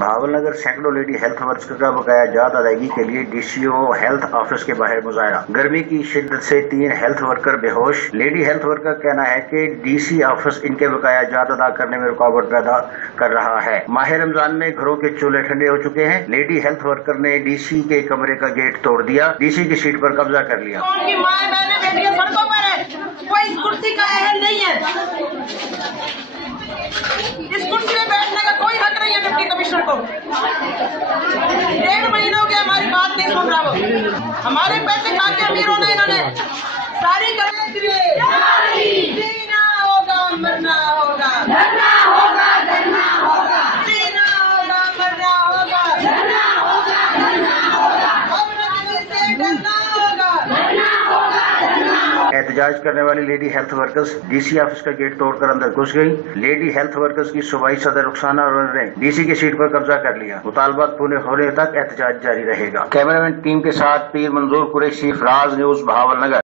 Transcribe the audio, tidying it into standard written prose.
भावलनगर सैकड़ों lady health workers का बकाया जात अदायगी के लिए डीसीओ हेल्थ ऑफिस के बाहर मुजाहरा। गर्मी की शिद्दत से 3 हेल्थ वर्कर बेहोश। लेडी हेल्थ वर्कर का कहना है कि डीसी ऑफिस इनके बकाया जात अदा करने में रुकावट पैदा कर रहा है। माह रमजान में घरों के चूल्हे ठंडे हो चुके हैं। लेडी हेल्थ वर्कर ने डीसी के कमरे का गेट तोड़ दिया, डीसी की सीट पर कब्जा कर लिया। सड़कों पर है, कोई कुर्सी का अहल नहीं है। इस कुर्सी में बैठने का कोई हक नहीं है डिप्टी कमिश्नर को। 1.5 महीना हो गया हमारी बात नहीं सुन रहा वो। हमारे पैसे खा के अमीरों ने इन्होंने सारी करने जीना होगा, मरना होगा, धरना होगा, धरना होगा, जीना होगा, मरना होगा, धरना होगा, धरना होगा, अब न किसी से डरना होगा, धरना होगा, धरना होगा। एहतजाज करने वाली lady health workers DC office का गेट तोड़कर अंदर घुस गई। लेडी हेल्थ वर्कर्स की सूबाई सदर रुखसाना ने डीसी की सीट पर कब्जा कर लिया। मुतालबात पूरे होने तक एहतजाज जारी रहेगा। कैमरामैन टीम के साथ पीर मंजूर कुरैशी, फराज न्यूज़, भावलनगर।